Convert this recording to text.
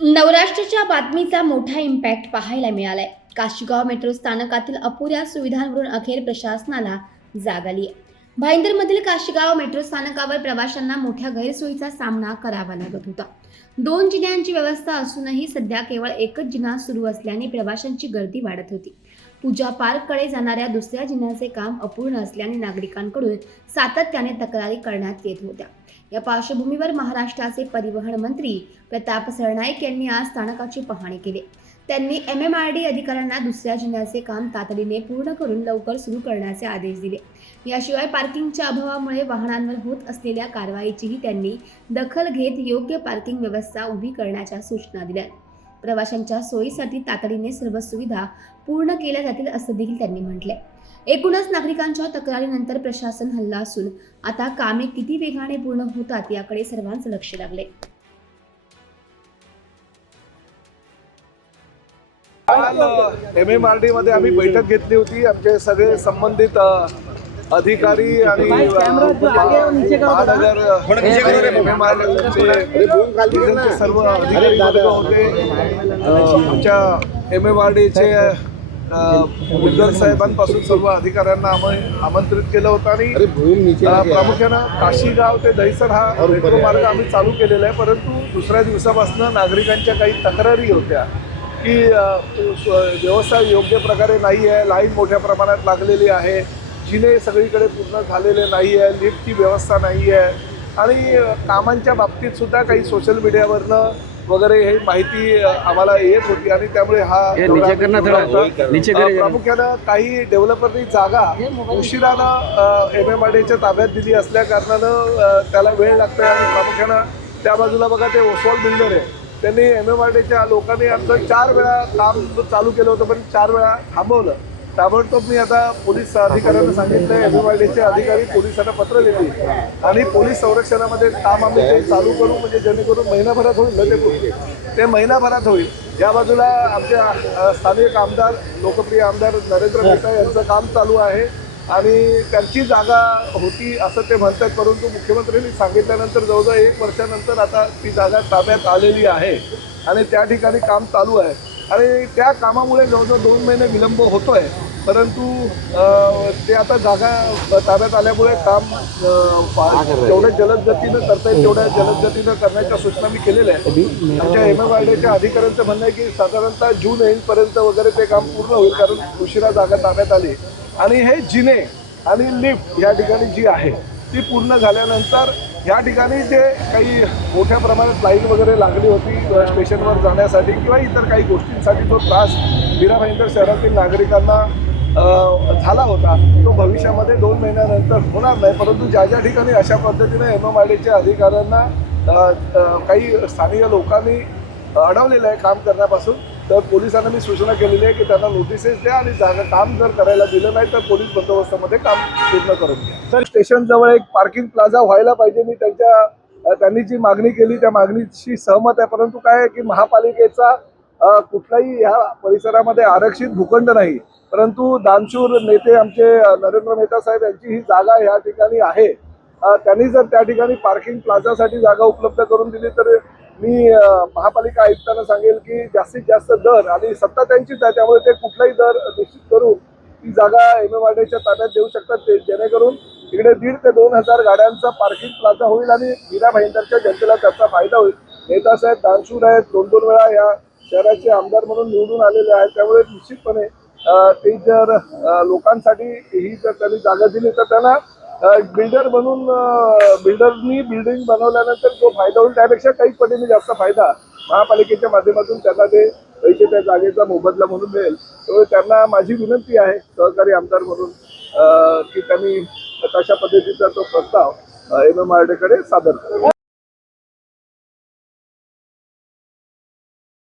नवराष्ट्राच्या बातमीचा मोठा इम्पॅक्ट पाहायला मिळालाय. काशीगाव मेट्रो स्थानकातील अपुऱ्या सुविधांवरून अखेर प्रशासनाला जाग आली आहे. भाईंदरमधील काशीगाव मेट्रो स्थानकावर प्रवाशांना मोठ्या गैरसोयीचा सामना करावा लागत होता. 2 जिन्यांची व्यवस्था असूनही सध्या केवळ एकच जिना सुरू असल्याने प्रवाशांची गर्दी वाढत होती. पूजा पार्ककडे जाणाऱ्या दुसऱ्या जिन्याचे काम अपूर्ण असल्याने नागरिकांकडून सातत्याने तक्रारी करण्यात येत होत्या. या पार्श्वभूमीवर महाराष्ट्राचे परिवहन मंत्री प्रताप सरनाईक यांनी आज स्थानकाची पाहणी केली. त्यांनी MMRD अधिकाऱ्यांना दुसऱ्या जिन्याचे काम तातडीने पूर्ण करून लवकर सुरू करण्याचे आदेश दिले. याशिवाय पार्किंगच्या अभावामुळे वाहनांवर होत असलेल्या कारवाईचीही त्यांनी दखल घेत योग्य पार्किंग व्यवस्था उभी करण्याच्या सूचना दिल्या. प्रवाशांच्या सोयीसाठी तातडीने सर्व सुविधा पूर्ण केल्या जातील असं देखील त्यांनी म्हटले. एकूणच नागरिकांच्या तक्रारीनंतर प्रशासन हल्ला असून आता कामे किती वेगाने पूर्ण होतात याकडे सर्वांचं लक्ष लागले. MMRD मध्ये आम्ही बैठक घेतली होती. आमचे सगळे संबंधित अधिकारी आणि महानगर MMRD सर्व अधिकारी होते. आमच्या MMRDचे मुद्दर साहेबांपासून सर्व अधिकाऱ्यांना आमंत्रित केलं होतं आणि प्रामुख्यानं काशीगाव ते दहिसर हा मेट्रो मार्ग आम्ही चालू केलेला आहे. परंतु दुसऱ्या दिवसापासून नागरिकांच्या काही तक्रारी होत्या की व्यवस्था योग्य प्रकारे नाही आहे, लाईन मोठ्या प्रमाणात लागलेली आहे, जिने सगळीकडे पूर्ण झालेले नाही आहे, लिफ्टची व्यवस्था नाही आहे आणि कामांच्या बाबतीत सुद्धा काही सोशल मीडियावरनं वगैरे हे माहिती आम्हाला येत होती आणि त्यामुळे हा प्रामुख्यानं काही डेव्हलपरनी जागा उशिरानं MMRDच्या ताब्यात दिली असल्या कारणानं त्याला वेळ लागतोय आणि प्रामुख्यानं त्या बाजूला बघा ते ओसवाल बिल्डर आहे, त्यांनी MMRDच्या लोकांनी आमचं 4 वेळा काम चालू केलं होतं पण 4 वेळा थांबवलं. ताबडतोब मी आता पोलीस अधिकाऱ्यांना सांगितलं MMRDचे अधिकारी पोलिसांना पत्र लिहितील आणि पोलीस संरक्षणामध्ये काम आम्ही ते चालू करू म्हणजे जेणेकरून महिनाभरात होईल ना ते महिनाभरात होईल. या बाजूला आमच्या स्थानिक आमदार लोकप्रिय आमदार नरेंद्र मेहता यांचं काम चालू आहे आणि त्यांची जागा होती असं ते म्हणतात. परंतु मुख्यमंत्र्यांनी सांगितल्यानंतर जवळजवळ 1 वर्षानंतर आता ती जागा ताब्यात आलेली आहे आणि त्या ठिकाणी काम चालू आहे आणि त्या कामामुळे जवळजवळ 2 महिने विलंब होतोय. परंतु ते आता जागा ताब्यात आल्यामुळे काम जेवढ्या जलद गतीनं करता येईल तेवढ्या जलद गतीनं करण्याच्या सूचना मी केलेल्या आहेत. आमच्या MMRDच्या अधिकाऱ्यांचं म्हणणं आहे की साधारणतः जून एंडपर्यंत वगैरे ते काम पूर्ण होईल कारण उशिरा जागा ताब्यात आली आणि हे जिने आणि लिफ्ट या ठिकाणी जी आहे ती पूर्ण झाल्यानंतर या ठिकाणी जे काही मोठ्या प्रमाणात लाईन वगैरे लागली होती स्टेशनवर जाण्यासाठी किंवा इतर काही गोष्टींसाठी जो त्रास मीरा भाईंदर शहरातील नागरिकांना झाला होता तो भविष्यामध्ये 2 महिन्यानंतर होणार नाही. परंतु ज्या ज्या ठिकाणी अशा पद्धतीने MMRDच्या अधिकाऱ्यांना काही स्थानिक लोकांनी अडवलेलं आहे काम करण्यापासून तर पोलिसांना मी सूचना केलेली आहे की त्यांना नोटिसेस द्या आणि काम जर करायला दिलं नाही तर पोलीस बंदोबस्तामध्ये काम पूर्ण करून द्या. तर स्टेशनजवळ एक पार्किंग प्लाझा व्हायला पाहिजे. मी त्यांनी जी मागणी केली त्या मागणीशी सहमत आहे. परंतु काय आहे की महापालिकेचा कुठलाही ह्या परिसरामध्ये आरक्षित भूखंड नाही. परंतु दानशूर नेते आमचे नरेंद्र मेहता साहेब यांची ही जागा या ठिकाणी आहे. त्यांनी जर त्या ठिकाणी पार्किंग प्लाझासाठी जागा उपलब्ध करून दिली तर मी महापालिका आयुक्तांना सांगेल की जास्तीत जास्त दर आणि सत्ता त्यांचीच आहे त्यामुळे ते कुठलाही दर निश्चित करून ती जागा MMRDच्या ताब्यात देऊ शकतात जेणेकरून इकडे 1,500 ते 2,000 गाड्यांचा पार्किंग प्लाझा होईल आणि मीरा भाईंदरच्या जनतेला त्याचा फायदा होईल. नेता साहेब दानशूर आहेत, 2-2 वेळा या शहराचे आमदार म्हणून निवडून आलेले आहेत त्यामुळे निश्चितपणे ते जर लोकांसाठी ही जर त्यांनी जागा दिली तर त्यांना बिल्डर बनून बिल्डरनी बिल्डिंग बनवल्यानंतर जो फायदा होईल त्यापेक्षा काही पटीने जास्त फायदा महापालिकेच्या माध्यमातून त्यांना ते पैसे त्या जागेचा मोबदला म्हणून मिळेल. त्यामुळे त्यांना माझी विनंती आहे सहकारी आमदार म्हणून की त्यांनी तशा पद्धतीचा तो प्रस्ताव MMRDकडे सादर करा.